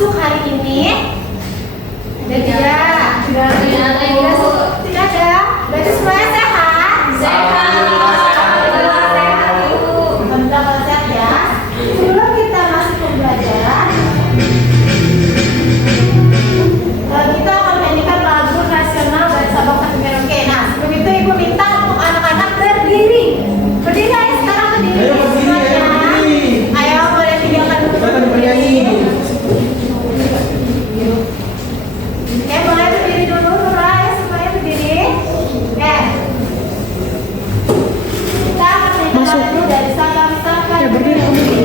masuk hari ini? Ada tidak? Tidak ada. Berarti semuanya sehat? Sehat. Teman-teman sehat ya. Sebelum kita masuk ke pembelajaran, kita akan menyanyikan lagu nasional dari Sabang sampai Merauke. Nah, sebelum itu Ibu minta untuk anak-anak berdiri. Berdiri ayo sekarang berdiri semuanya. Ayo boleh tinggalkan dulu berdiri. Oke, boleh berdiri dulu, Nura ya semuanya berdiri. Oke. Kita akan menyanyikan lagu dari Sabang sampai Merauke.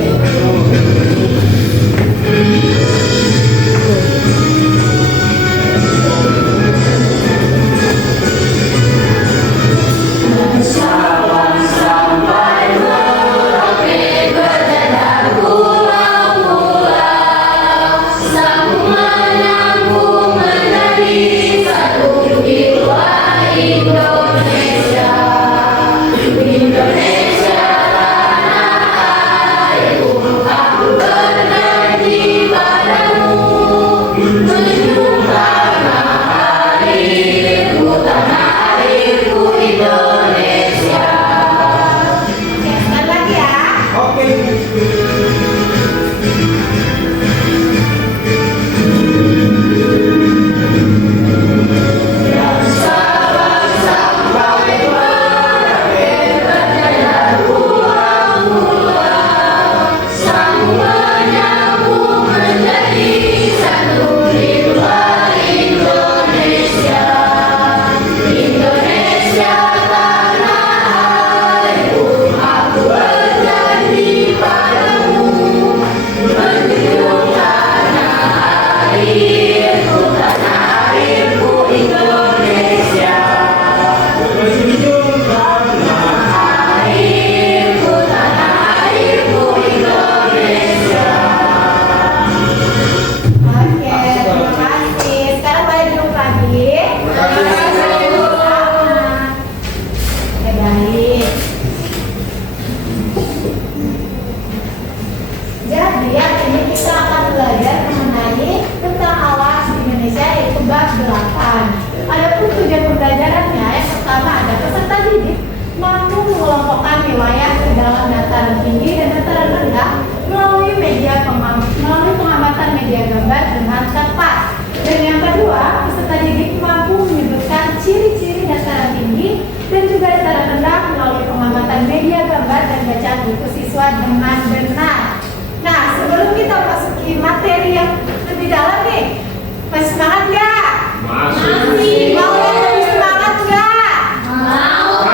Buku siswa dengan benar. Nah, sebelum kita masuki materi yang lebih dalam nih, masih semangat nggak? Masih. Mau yang lebih semangat nggak? Mau.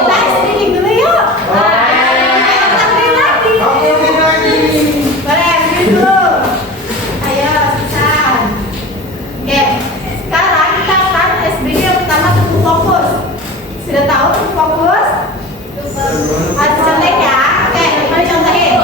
Kita speaking dulu yuk. Ayo tampil lagi. Boleh dulu. Ayo Susan. Oke, sekarang kita akan SBD yang pertama tentu fokus. Sudah tahu tentu fokus? Ada contohnya? Oke, mari contohin.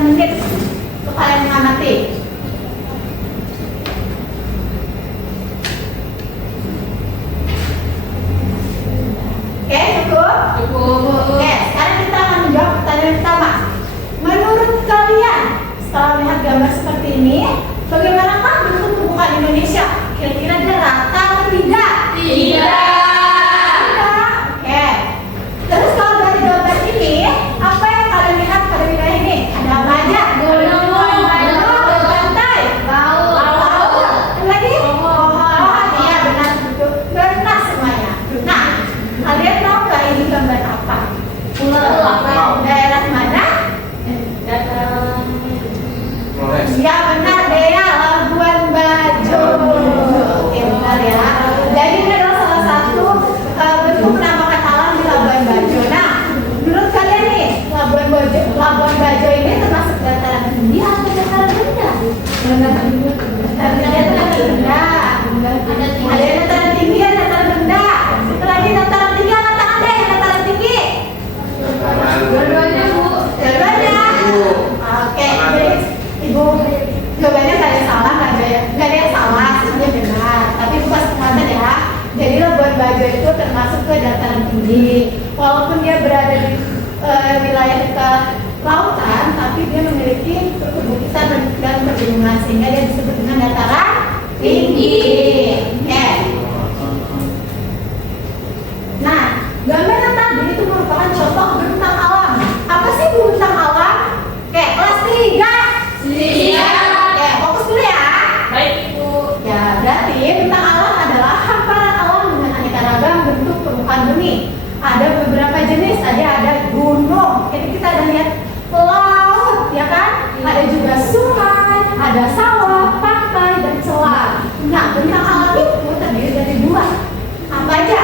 menit untuk kalian mengamati. Oke, cukup? Cukup. Oke, sekarang kita akan menjawab pertanyaan pertama. Menurut kalian, setelah melihat gambar seperti ini, bagaimanakah bentuk tumbuhan Indonesia? Kira-kira dia rata atau tidak? Tidak. Oke. Terus kalau dari gambar ini, apa yang kalian lihat pada wilayah ini? Ada apa aja? Gunung, pantai, laut, lagi? Pohon. Iya, benar betul. Benar semuanya. Nah, kalian tahu nggak ini gambar apa? Pulau. Daerah mana? Ya benar, daerah Labuan Bajo. Oke, benar ya. Jadi ini adalah salah satu bentuk penampakan alam di Labuan Bajo. Nah, menurut kalian nih, Labuan Bajo ini termasuk dataran tinggi atau dataran rendah? Dataran rendah. Ada yang dataran tinggi, ada dataran rendah. Setelah ini dataran tinggi, angkat tangan deh yang dataran tinggi. Dua-duanya, Bu. Dua-duanya. Oke, jadi Ibu, jawabannya nggak ada yang salah, nggak ada yang salah, semuanya benar. Tapi bukan semata ya. Jadi Labuan Bajo itu termasuk ke dataran tinggi. Walaupun dia berada di wilayah kelautan, tapi dia memiliki perbukitan dan pegunungan sehingga dia disebut dengan dataran tinggi. Oke. Nah, gambar yang tadi itu merupakan contoh bentang alam. Apa sih bentang alam? Oke, kelas 3. Siap. Oke, fokus dulu ya. Baik, Ibu. Ya, berarti bentang alam adalah hamparan alam dengan aneka ragam bentuk permukaan bumi. Ada beberapa jenis, ada gunung. Jadi kita ada lihat laut, ya kan? Ada juga sungai, ada sawah, pantai, dan celah. Nah, bentang alam itu terdiri dari dua. Apa aja?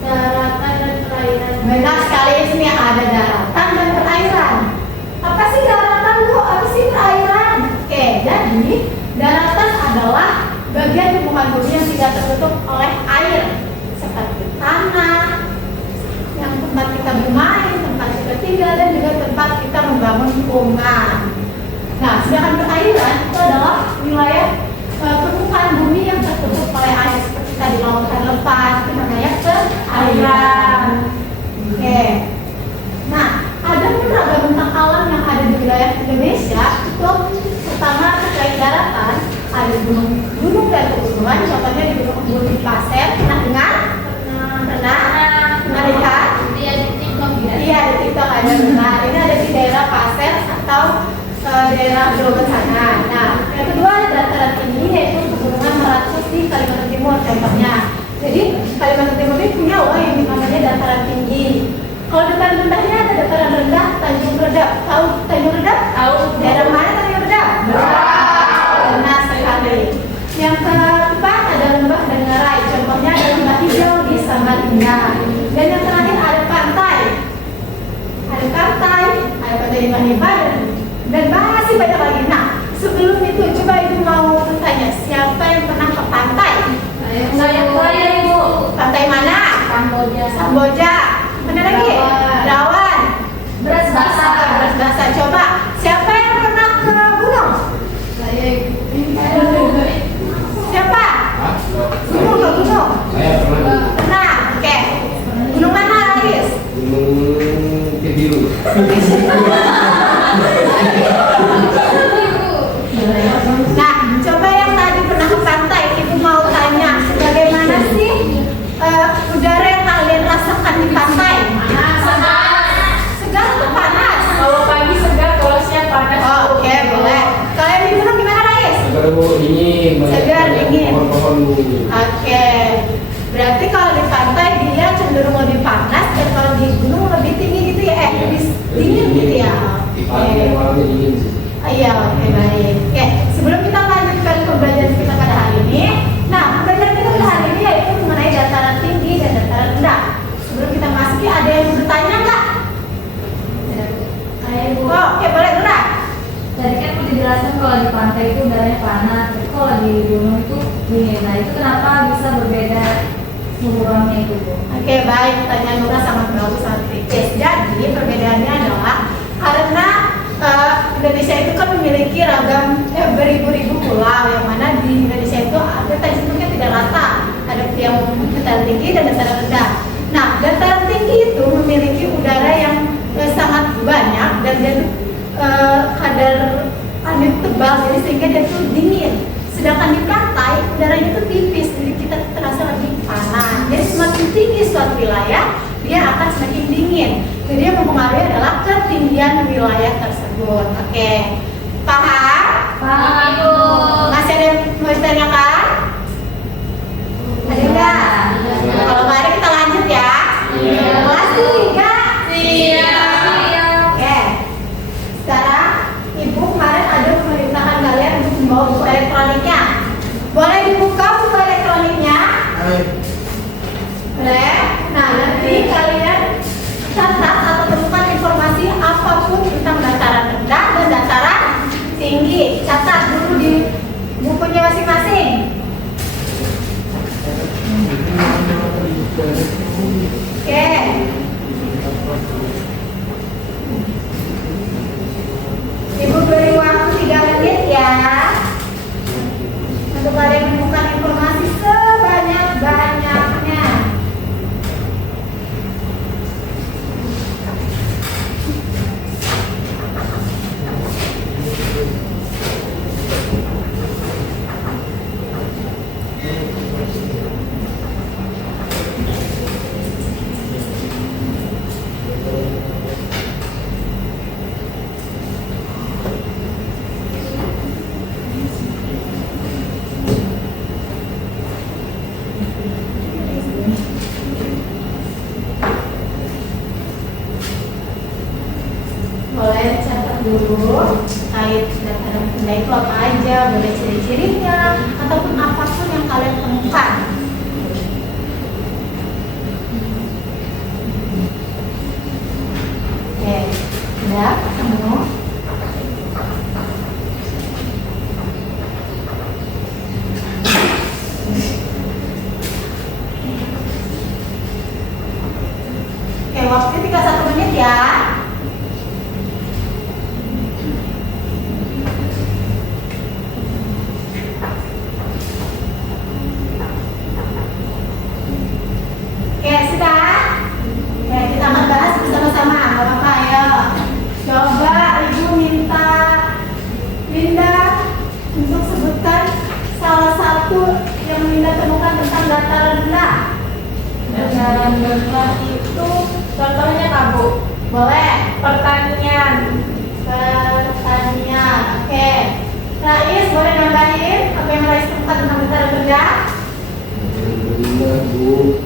Daratan dan perairan. Benar sekali, di sini ada daratan dan perairan. Apa sih daratan, Bu? Apa sih perairan? Oke, jadi daratan adalah bagian permukaan bumi yang tidak tertutup oleh air, seperti tanah, yang tempat kita bermain, tempat kita tinggal, dan juga tempat kita membangun rumah. Nah, sedangkan perairan itu adalah wilayah permukaan bumi yang tertutup oleh air, seperti tadi lautan lepas, itu namanya perairan. Oke. Nah, ada beberapa bentang alam yang ada di wilayah Indonesia. Itu pertama terkait daratan, ada gunung dan pegunungan. Contohnya di Gunung Pasir. Pernah dengar? Pernah lihat? Iya, di TikTok ya. Iya, di TikTok ada. Nah, ini ada di daerah Pasir atau daerah Jawa sana. Nah, yang kedua ada dataran tinggi, yaitu pegunungan Meratus di Kalimantan Timur contohnya. Jadi Kalimantan Timur ini punya loh yang namanya dataran tinggi. Kalau dataran rendahnya ada dataran rendah, Tanjung Redap. Tahu Tanjung Redap? Tahu. Daerah mana Tanjung Redap? Benar sekali. Yang keempat ada lembah dan ngarai. Contohnya ada lembah hijau di Samarinda. Dan yang terakhir ada pantai. Ada pantai Limbah-Limbah dan masih banyak lagi. Nah, sebelum itu coba Ibu mau bertanya, siapa yang pernah ke pantai? Saya, Ibu. Pantai mana? Samboja. Mana lagi? Rawan. Beras basah. Coba, siapa yang pernah ke gunung? Saya. Siapa? Gunung ke gunung? Saya pernah. Pernah. Oke. Gunung mana, Aris? Gunung Kebiru. Nah, coba yang tadi pernah ke pantai, Ibu mau tanya, bagaimana sih udara yang kalian rasakan di pantai? Segar atau panas? Kalau pagi segar, kalau siang panas. Oh, oke, boleh. Kalian di gunung gimana, Rais? Segar dingin. Segar dingin. Pohon-pohon. Oke. Berarti kalau di pantai dia cenderung lebih panas, dan kalau di gunung lebih tinggi gitu ya, lebih dingin gitu ya. Pagi malamnya dingin sih. Iya, oke, baik. Oke, sebelum kita lanjutkan pembelajaran kita pada hari ini, nah pembelajaran kita pada hari ini yaitu mengenai dataran tinggi dan dataran rendah. Sebelum kita masuki, ada yang bertanya nggak? Ibu. Oh, oke, boleh berat. Tadi kan udah dijelaskan kalau di pantai itu udaranya panas, tapi kalau di gunung itu dingin. Nah, itu kenapa bisa berbeda suhu ruangnya itu, Bu? Oke, baik. Pertanyaan Nura sangat bagus, sangat kritis. Jadi perbedaannya adalah karena Indonesia memiliki beribu-ribu pulau, yang mana di Indonesia itu tensinya tidak rata, ada yang dataran tinggi dan dataran rendah. Nah, dataran tinggi itu memiliki udara yang sangat banyak dan dia kadar angin tebal, jadi sehingga dia itu dingin. Sedangkan di pantai udaranya itu tipis, jadi kita terasa lebih panas. Jadi semakin tinggi suatu wilayah, dia akan semakin dingin. Jadi yang mempengaruhi adalah ketinggian wilayah tersebut. Oke, paham? Paham Ibu. Masih ada yang mau ditanyakan? Ada nggak? Ada. Kalau nggak ada kita lanjut ya. Iya. Kelas 3. Siap. Oke. Sekarang Ibu kemarin ada memerintahkan kalian untuk membawa buku elektroniknya. Boleh dibuka buku elektroniknya? Boleh. Nah, nanti kalian catat atau temukan informasi apapun tentang dataran rendah dan dataran tinggi. Catat dulu di bukunya masing-masing. Oke. Ibu beri waktu 3 menit ya untuk kalian menemukan informasi sebanyak-banyaknya. Boleh catat dulu terkait dataran rendah itu apa aja, boleh ciri-cirinya ataupun apapun yang kalian temukan. Oke, udah ketemu. Oke, waktu tinggal 1 menit ya. Oke, sudah? Oke, kita akan bahas bersama-sama. Gak apa-apa, ayo. Coba Ibu minta Linda untuk sebutkan salah satu yang Linda temukan tentang dataran rendah. Dataran rendah itu contohnya Kabu. Boleh? Pertanian. Pertanian. Oke. Rais, boleh nambahin apa yang Rais temukan tentang dataran rendah? Benar, Bu.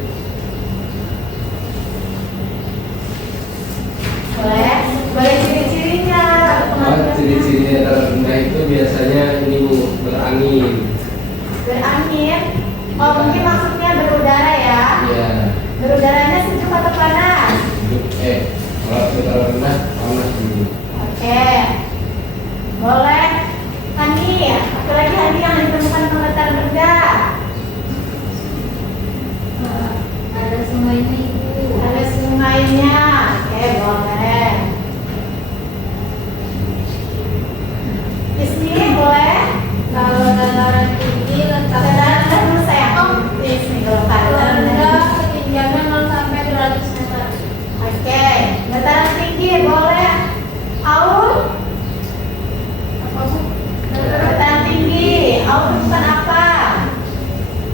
Boleh? Boleh ciri-cirinya atau pengertiannya? Ciri-ciri dataran rendah itu biasanya ini Bu, berangin. Berangin. Oh, mungkin maksudnya berudara ya? Iya. Berudaranya sejuk atau panas? Kalau dataran rendah panas dulu. Oke. Boleh. Hani, apalagi Hani yang ditemukan di dataran rendah? Ada sungainya Ibu. Ada sungainya. Oke, boleh. Di sini boleh? Kalau dataran tinggi Dataran letaknya rendah dulu saya. Di sini kalau dataran rendah. ketinggiannya 0 sampai 200 meter. Oke. Dataran tinggi boleh. Aul? Apa Bu? Dataran tinggi. Aul bukan apa?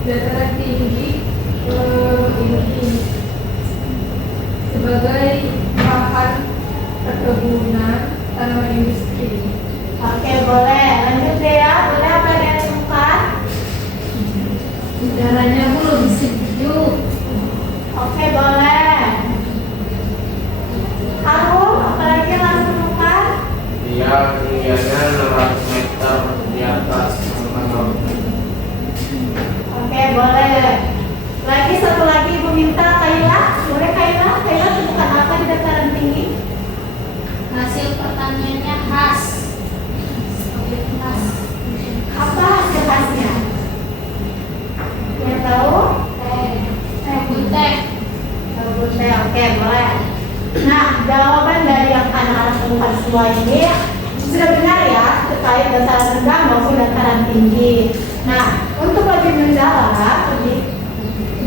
Dataran tinggi ini sebagai lahan perkebunan tanaman industri. Oke, boleh. Lanjut deh ya. Boleh apa yang ditemukan? Udaranya Bu lebih sejuk. Oke, boleh. Aul, apalagi yang langsung temukan? Dia ketinggiannya 600 meter di atas permukaan laut. Oke, boleh. Lagi satu lagi Ibu minta Kaila. Boleh Kaila? Kaila temukan apa di dataran tinggi? Hasil pertaniannya khas. Khas. Apa hasil khasnya? Yang tahu? Teh. Bagus deh. Oke, boleh. Nah, jawaban dari yang anak-anak temukan semua ini sudah benar ya terkait dataran rendah maupun dataran tinggi. Nah, untuk lebih mendalam,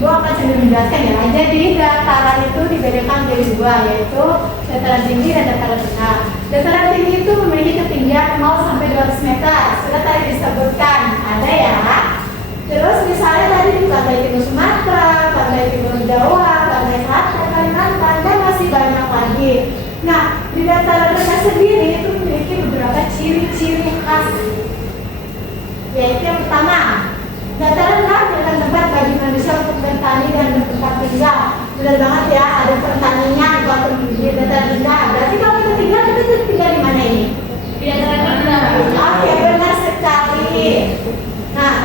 Ibu akan sambil menjelaskan ya. Jadi dataran itu dibedakan menjadi dua, yaitu dataran tinggi dan dataran rendah. Dataran tinggi itu memiliki ketinggian 0 sampai 200 meter. Sudah tadi disebutkan, ada ya. Terus misalnya tadi di pantai timur Sumatera, pantai timur Jawa, pantai selatan Kalimantan, dan masih banyak lagi. Nah, di dataran rendah sendiri itu memiliki beberapa ciri-ciri khas. Yaitu yang pertama, dataran rendah adalah tempat bagi manusia untuk bertani dan bertempat tinggal. Benar banget ya, ada pertanian di dataran rendah. Berarti kalau kita tinggal di mana ini? Di dataran rendah. Oke, benar sekali. Nah,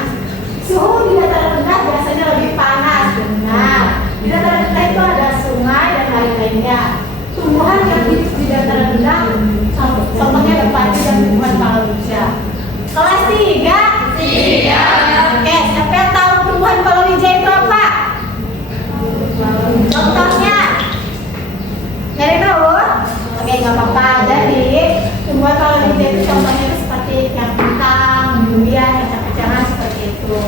suhu di dataran rendah biasanya lebih panas, benar. Di dataran rendah itu ada sungai dan lain-lainnya. Tumbuhan yang hidup di dataran rendah, contohnya ada padi dan tumbuhan palawija. Kelas 3? Oke, siapa yang tahu tumbuhan palawija itu apa? Contohnya? Nggak ada tahu? Oke, nggak apa-apa. Jadi, tumbuhan palawija itu contohnya itu seperti yang kentang, durian, kacang-kacangan seperti itu.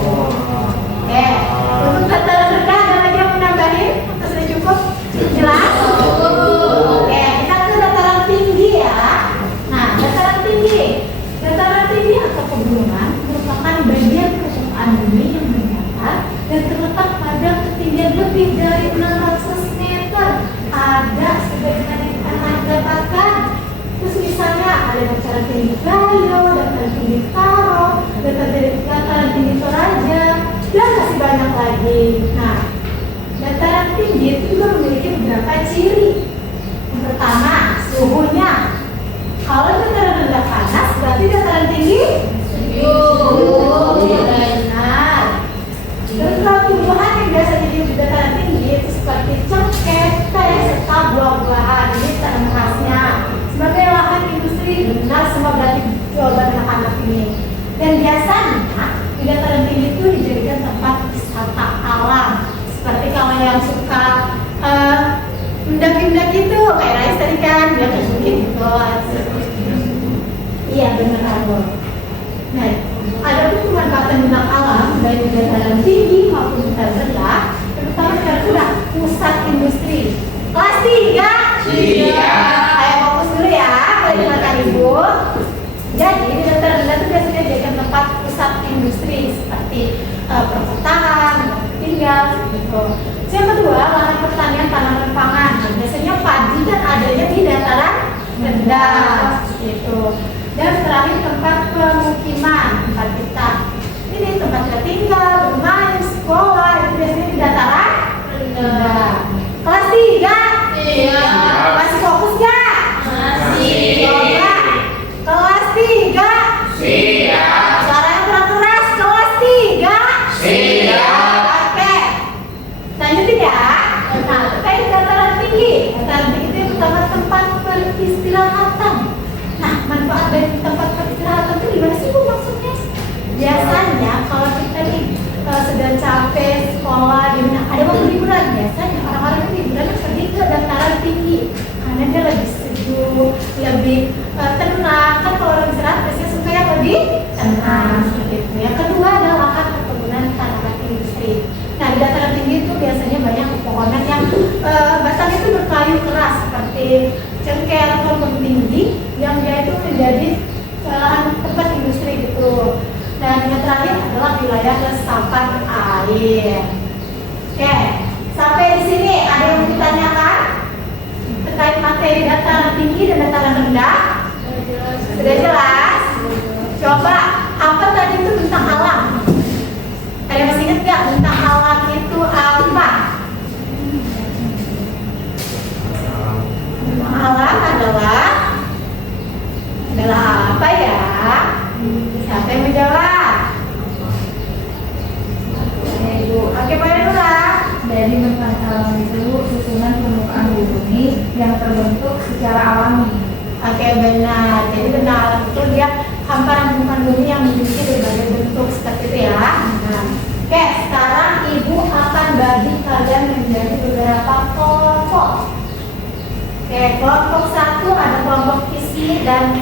Oke, untuk dataran rendah ada lagi yang menambahin? Atau sudah cukup? Jelas? Oke, kita ke dataran tinggi ya. Nah, dataran tinggi atau pegunungan merupakan bagian permukaan bumi yang mendatar dan terletak pada ketinggian lebih dari 600 meter. Ada sebagaimana yang kita dapatkan. Terus misalnya ada dataran tinggi Gayo, dataran tinggi Karo, dataran tinggi Toraja, dan masih banyak lagi. Nah, dataran tinggi itu juga memiliki beberapa ciri. Yang pertama, suhunya. Kalau dataran rendah panas, berarti dataran tinggi benar. Terus kalau tumbuhan yang biasanya hidup di dataran tinggi itu seperti cengkeh, teh, serta buah-buahan. Ini tanaman khasnya. Sebagai lahan industri, benar semua berarti jawaban anak-anak ini. Dan biasanya di dataran tinggi itu dijadikan tempat wisata alam. Seperti kalau yang suka mendaki-mendaki itu kayak Rais tadi kan, dia mungkin gitu. Iya benar Abang. Nah, ada pun pemanfaatan bidang alam baik di dataran tinggi maupun dataran rendah, terutama karena pusat industri. Kelas 3? Ayo fokus dulu ya, boleh makan Ibu. Jadi di dataran rendah itu biasanya dijadikan tempat pusat industri seperti perkotaan, tinggal, gitu. Yang kedua, lahan pertanian tanaman pangan. Biasanya padi kan adanya di dataran rendah, gitu. Dan terakhir tempat pemukiman, tempat kita. Ini tempat kita tinggal, bermain, sekolah, itu biasanya di dataran rendah. Kelas 3? Masih fokus gak? Masih. Coba. Kelas 3? Suara yang kurang keras, kelas 3? Oke. Lanjutin ya. Nah, terkait dataran tinggi. Dataran tinggi itu pertama tempat peristirahatan. Nah, manfaat dari tempat peristirahatan itu gimana sih Bu maksudnya? Biasanya kalau kita nih sedang capek sekolah, ada waktu liburan, biasanya orang-orang itu liburan pergi ke dataran tinggi karena dia lebih sejuk, lebih tenang. Kan kalau orang istirahat biasanya suka yang lebih tenang seperti itu. Yang kedua adalah lahan perkebunan tanaman industri. Nah, di dataran tinggi itu biasanya banyak pepohonan yang batangnya itu berkayu keras seperti cengkeh atau pohon tinggi yang dia itu menjadi tempat industri gitu. Dan yang terakhir adalah wilayah resapan air. Oke, sampai di sini ada yang mau ditanyakan terkait materi dataran tinggi dan dataran rendah? Sudah jelas? Coba apa tadi itu bentang alam? Ada yang masih ingat nggak bentang alam itu apa? Bentang alam adalah apa ya? Siapa yang menjawab? Oke, boleh dulu lah. Jadi bentang alam itu susunan permukaan bumi yang terbentuk secara alami. Oke, benar. Jadi bentang alam itu dia hamparan permukaan bumi yang memiliki berbagai bentuk seperti itu ya. Nah, oke, sekarang Ibu akan bagi kalian menjadi beberapa kelompok. Oke, kelompok 1 ada kelompok isi dan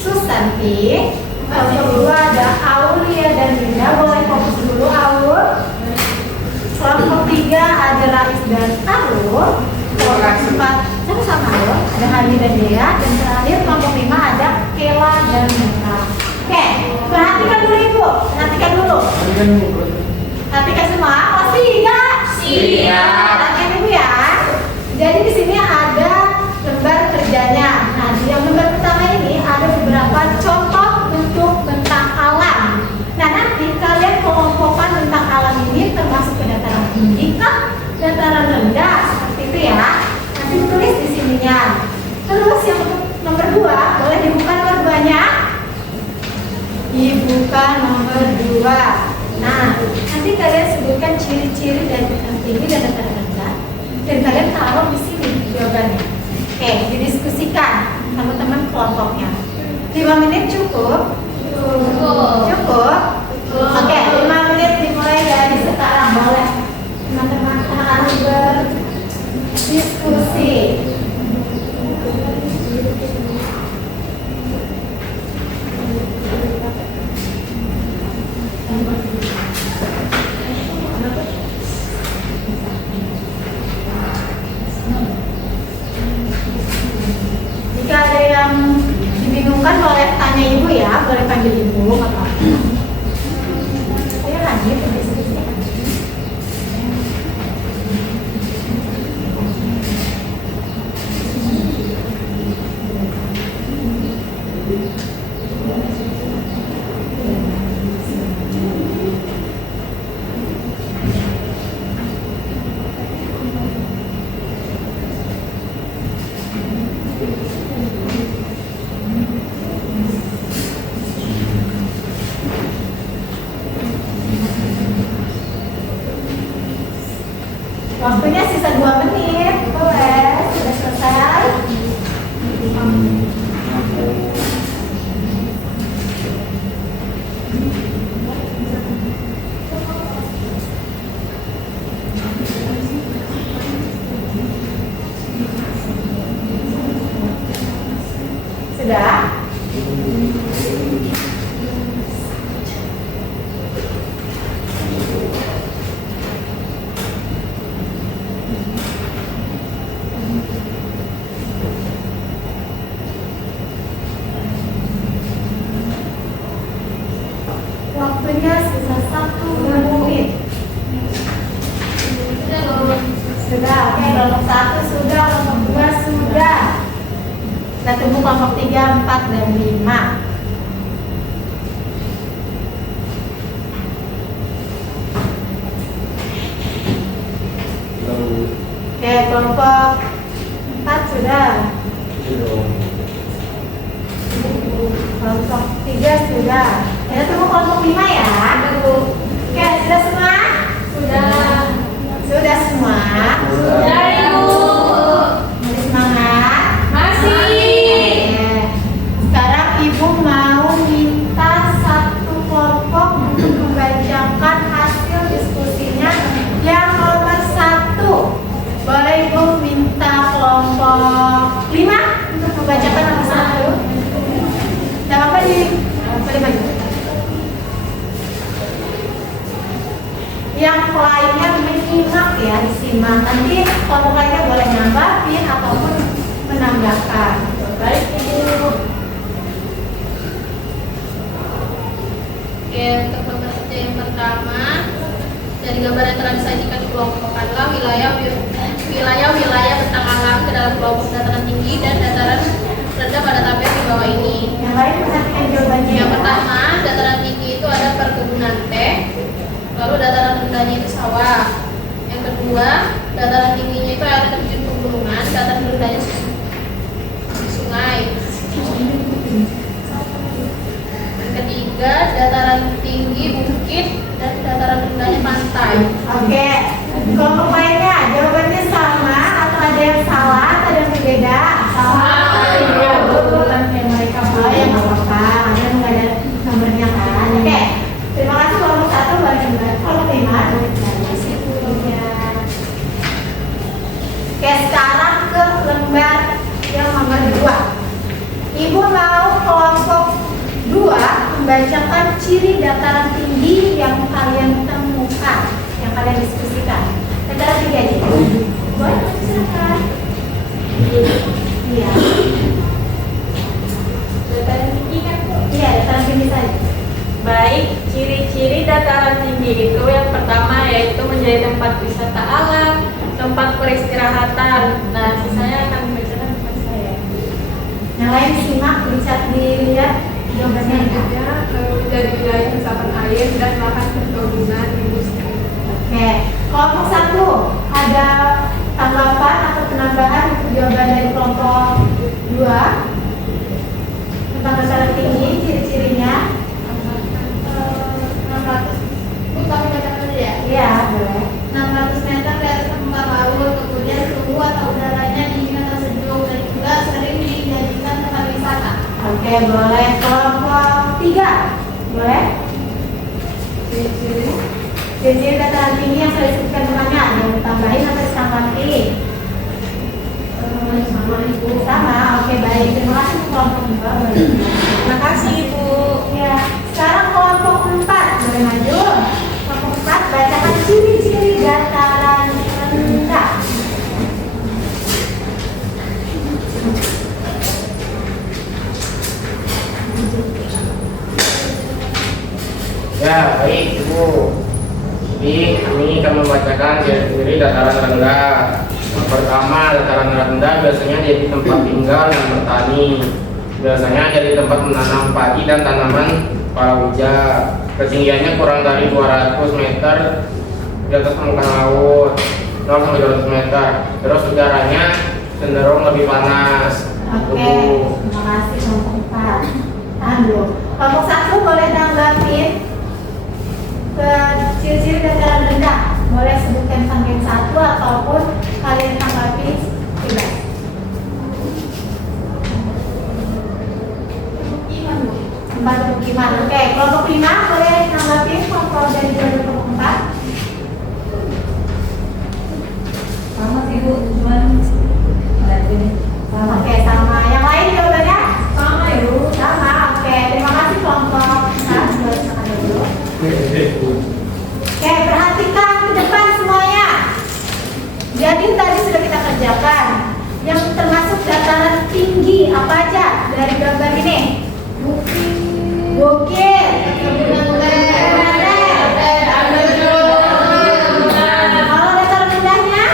Susanti. Kelompok 2 ada Aulia dan Linda. Boleh fokus dulu Aul. Kelompok 3 ada Rais dan Arul. Kelompok 4 sama-sama Aul, ada Hani dan Dea. Dan terakhir kelompok 5 ada Kela dan Meka. Oke, perhatikan dulu Ibu. Perhatikan dulu. Perhatikan semua. Oh, siap. Perhatikan Ibu ya. Jadi di sini ada lembar kerjanya. Nah, di yang lembar pertama ini ada beberapa contoh bentuk bentang alam. Nah, nanti kalian kelompokkan bentang alam ini termasuk ke dataran tinggi kah, dataran rendah, seperti itu ya. Nanti tulis di sininya. Terus yang nomor 2, boleh dibuka nomor 2-nya? Dibuka nomor 2. Nah, nanti kalian sebutkan ciri-ciri dari dataran tinggi dan dataran rendah. Dan kalian taruh di sini jawabannya. Oke, didiskusikan teman-teman kelompoknya. 5 menit cukup? Cukup? Oke, 5 menit dimulai dari sekarang. Boleh teman-teman harus berdiskusi. Jika ada yang dibingungkan boleh tanya ibu ya, boleh panggil ibu atau apa. Saya lanjut ke diskusi. Waktunya sisa 2 menit. Boleh, sudah selesai. Sudah? Waktunya sisa 1 menit. Sudah, oke, kelompok 1 sudah, kelompok 2 sudah. Kita tunggu kelompok 3, 4, dan 5. Oke, kelompok 4 sudah. Kelompok 3 sudah. Kita tunggu kelompok 5 ya. Oke, sudah semua? Sudah. Sudah semua? Sudah, Ibu. Masih semangat? Masih. Oke. Sekarang Ibu mau minta satu kelompok untuk membacakan hasil diskusinya yang nomor 1. Boleh Ibu minta kelompok 5 untuk membacakan nomor 1? Tidak apa-apa boleh maju. Yang lainnya menyimak ya, disimak. Nanti kelompok lainnya boleh nambahin ataupun menambahkan. Baik Ibu. Oke, untuk gambar kerja yang pertama, dari gambar yang telah disajikan kelompokkanlah wilayah bentang alam ke dalam kelompok dataran tinggi dan dataran rendah pada tabel di bawah ini. Yang lain perhatikan jawabannya. Yang ya. pertama, dataran tinggi itu ada perkebunan teh, lalu dataran rendahnya itu sawah. Yang kedua, dataran tingginya itu air terjun pegunungan, dataran rendahnya sungai. Yang ketiga, dataran tinggi bukit dan dataran rendahnya pantai. Oke, kelompok lainnya jawabannya sama atau ada yang salah atau ada yang berbeda? Sama. membacakan ciri dataran tinggi yang kalian temukan, yang kalian diskusikan. Dataran tinggi aja. Boleh, silakan. Iya. Dataran tinggi kan Bu? Iya, dataran tinggi saja. Baik, ciri-ciri dataran tinggi itu yang pertama yaitu menjadi tempat wisata alam, tempat peristirahatan. Nah, sisanya akan dibacakan teman saya. Yang lain simak, dilihat jawabannya ada. Dari wilayah resapan air dan lahan perkebunan industri. Oke, kelompok 1 ada tanggapan atau penambahan untuk jawaban dari kelompok 2 tentang dataran tinggi, ciri-cirinya. 600. Kami bacakan dulu ya. Iya, boleh. 600 meter dari permukaan laut, kemudian suhu atau udaranya dingin atau sejuk, dan juga sering dijadikan tempat wisata. Oke, boleh. Kelompok 3 boleh. Ciri-ciri dataran tinggi yang sudah disebutkan temannya ada yang ditambahin atau ditambahkan? Sama, oke baik. Terima kasih untuk kelompok 2. Terima kasih Ibu. Ya, sekarang kelompok 4 boleh maju. Kelompok 4 bacakan ciri-ciri dataran rendah. Ya, baik Ibu. Jadi kami akan membacakan ciri-ciri dataran rendah. Yang pertama, dataran rendah biasanya jadi tempat tinggal dan bertani. Biasanya jadi tempat menanam padi dan tanaman palawija. Ketinggiannya kurang dari 200 meter di atas permukaan laut, 0 sampai 200 meter. Terus udaranya cenderung lebih panas. Oke, terima kasih kelompok 4. Tahan dulu. Kelompok 1 boleh tanggapin ke ciri-ciri dataran rendah. Boleh sebutkan panggilan 1 ataupun kalian tanggapi bebas. Tempat pemukiman. Oke, kelompok 5 boleh tanggapi kelompok dari kelompok 4. Sama sih Bu, cuman sama. Oke, sama. Yang lain jawabannya? Sama Ibu. Sama. Oke, terima kasih kelompok 4. Boleh silakan dulu. Oke, perhatikan ke depan semuanya. Jadi tadi sudah kita kerjakan. Yang termasuk dataran tinggi apa aja dari gambar ini? Bukit, kebunan teh, kalau dataran rendahnya?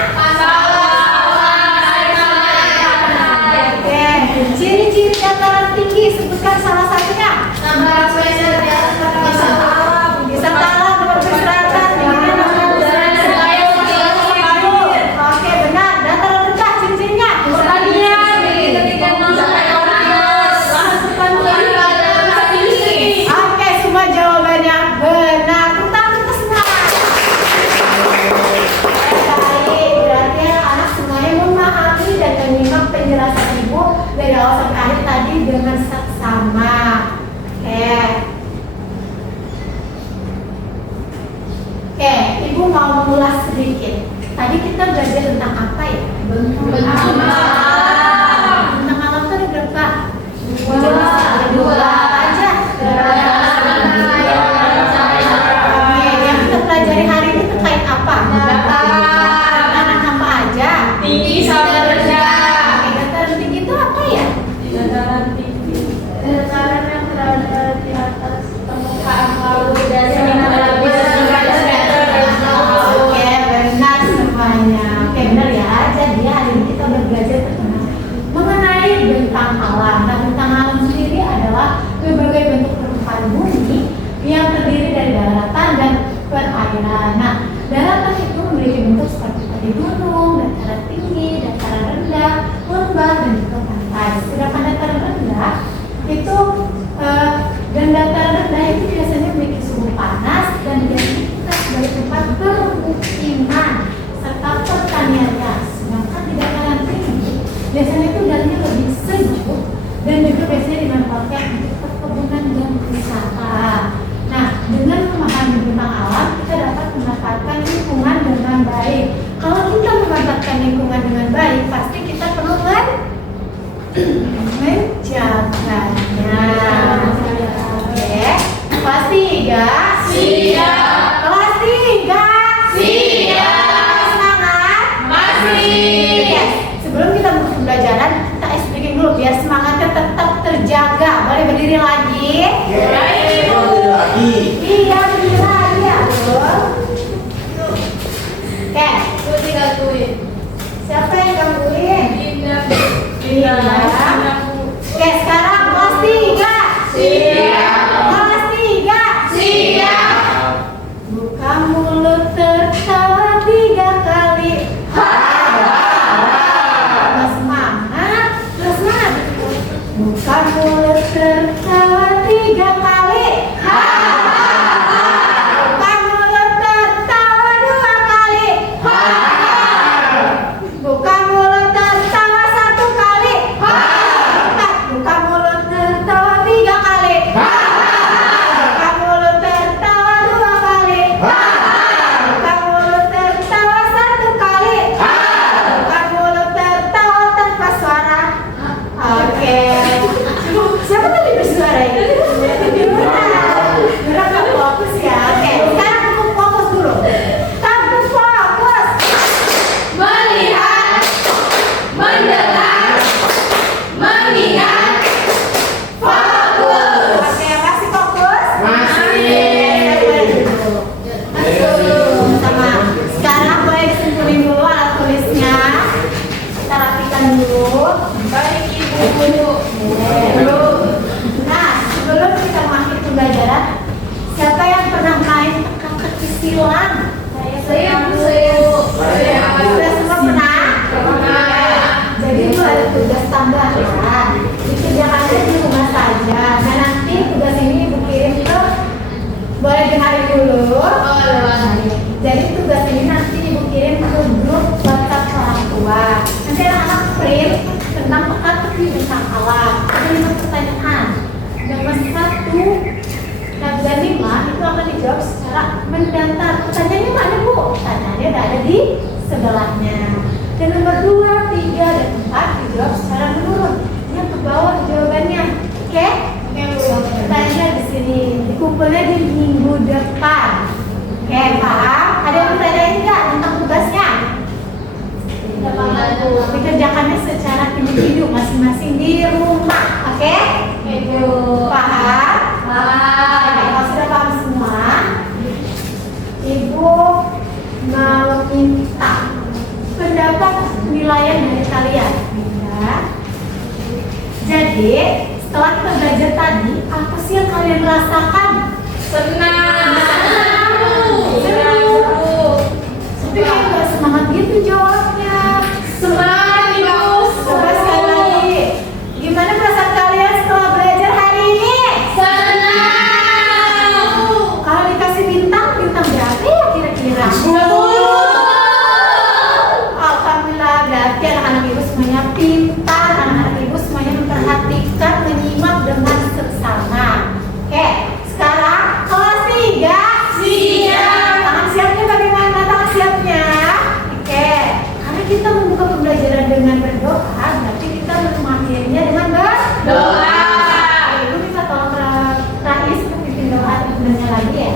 Oke, ciri-ciri dataran tinggi sebutkan salah satunya. 600 meter di atas permukaan laut. Wisata alam, tempat peristirahatan, oke benar. Dataran rendah ciri-cirinya? Oke, semua jawabannya benar. Tepuk tangan untuk semua. Baik, berarti anak semuanya memahami dan menyimak penjelasan ibu dari awal sampai akhir tadi dengan seksama. Oke, ibu mau mengulas sedikit. Tadi kita belajar tentang apa ya? Bentuk alam. Tentang alam itu ada berapa? Ada dua aja. Oke, yang kita pelajari hari ini terkait apa? Dataran apa aja? Tinggi sama rendah. Oke, dataran tinggi itu apa ya? Dataran tinggi. Dataran yang berada di atas permukaan laut dan Oke, benar semuanya. Oke, benar ya. Jadi hari ini kita belajar mengenai bentang alam. Nah, bentang alam sendiri adalah berbagai bentuk permukaan bumi yang terdiri dari daratan dan perairan. Nah, daratan itu memiliki bentuk seperti tadi gunung, dataran tinggi, dataran rendah, lembah, dan juga pantai. Sedangkan dataran rendah itu dan dataran rendah itu biasanya memiliki suhu panas dan identitas sebagai tempat permukiman serta pertanian gas. Sedangkan di dataran tinggi biasanya itu udaranya lebih sejuk dan juga biasanya dimanfaatkan untuk perkebunan dan wisata. Nah, dengan memahami tentang alam kita dapat memanfaatkan lingkungan dengan baik. Kalau kita memanfaatkan lingkungan dengan baik, pasti kita perlu menjaganya. Oke. Kelas 3. Siap. Kelas 3. Siap. Semangat. Masih. Yes. Sebelum kita mulai pembelajaran, kita explain dulu biar semangatnya tetap terjaga. Boleh berdiri lagi? Baik, Ibu. Iya, berdiri lagi ya, Bu. Oke, Ibu tinggal tuin. siapa yang gangguin? Dinda. Iya. Oke, sekarang kelas 3. Siap. Kelas 3. Siap. Buka mulut tertawa 3 kali. Terus semangat. Terus semangat. Buka mulut tertawa 3 kali. Buka mulut tertawa 2 kali. Buka mulut tertawa 1 kali. Buka mulut tertawa 3 kali. Buka mulut tertawa 2 kali. Buka mulut tertawa 1 kali. Buka mulut tertawa tanpa suara. Oke. Siapa tadi bersuara ini? Berat gak fokus ya? Oke, sekarang kamu fokus dulu. Kamu fokus. Melihat, mendengar, mengingat, fokus. Oke, masih fokus? Masih. Sama. Sekarang boleh disimpulin dulu alat tulisnya. Kita rapikan dulu. Baik, Ibu. Nah, sebelum kita mengakhiri pembelajaran, siapa yang pernah main teka-teki silang? Saya, Bu. Sudah semua pernah? Pernah. Jadi itu ada tugas tambahan. Dikerjakannya di rumah saja. Nah, nanti tugas ini Ibu kirim ke, boleh di hari dulu. Oh, lewat. Jadi tugas ini nanti Ibu kirim ke grup WhatsApp orang tua. Nanti anak-anak print tentang teka-teki tentang alam. Ada 5 pertanyaan. Nomor 1 dan 5 itu akan dijawab secara mendatar. Pertanyaannya mana, Bu? Pertanyaannya udah ada di sebelahnya. Dan nomor 2, 3, dan 4 dijawab secara menurun. Yang ke bawah jawabannya. Oke? Oke, Bu. Pertanyaannya di sini. Dikumpulnya di minggu depan. Oke, paham? Ada yang bertanya nggak tentang tugasnya? Dikerjakannya secara individu masing-masing di rumah. Oke? Paham? Kalau sudah paham semua, Ibu mau minta pendapat penilaian dari kalian. Ya. Jadi, setelah kita belajar tadi, apa sih yang kalian rasakan? Senang. Tapi kayak nggak semangat gitu jawabnya. Semangat, Ibu. Coba sekali lagi. Gimana perasaan kalian setelah belajar hari ini? Senang. Kalau dikasih bintang berapa ya kira-kira? 10. Alhamdulillah, berarti anak-anak Ibu semuanya pintar, anak-anak Ibu semuanya memperhatikan, menyimak dengan seksama. Oke, sekarang kelas 3. Siap. Tangan siapnya bagaimana tangan siapnya? Oke, karena kita membuka pembelajaran dengan berdoa, berarti kita mengakhirinya dengan berdoa. Ibu bisa tolong Rais untuk pimpin doa sebenarnya lagi ya.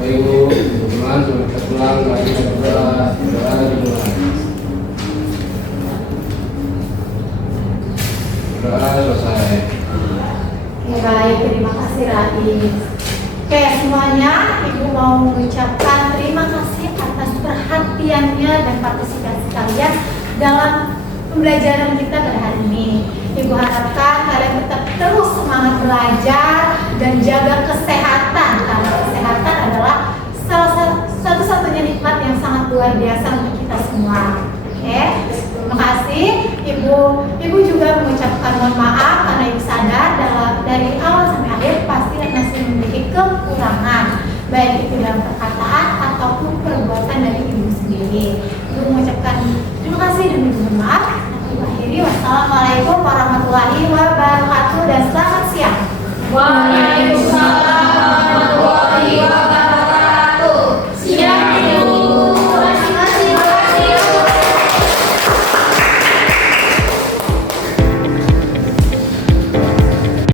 Baik, Bu. Teman-teman, kita pulang lagi kita berdoa dimulai. Doa selesai. Oke, baik, terima kasih Rais. Oke, semuanya, Ibu mau mengucapkan terima kasih atas perhatiannya dan partisipasi kalian dalam pembelajaran kita pada hari ini. Ibu harapkan kalian tetap terus semangat belajar dan jaga kesehatan, karena kesehatan adalah satu-satunya nikmat yang sangat luar biasa untuk kita semua. Oke, terima kasih. Ibu juga mengucapkan mohon maaf karena Ibu sadar dari awal sampai akhir pasti masih memiliki kekurangan, baik itu dalam perkataan ataupun perbuatan dari Ibu sendiri. Ibu mengucapkan terima kasih dan mohon maaf. Ibu akhiri, wassalamualaikum warahmatullahi wabarakatuh dan selamat siang. Waalaikumsalam.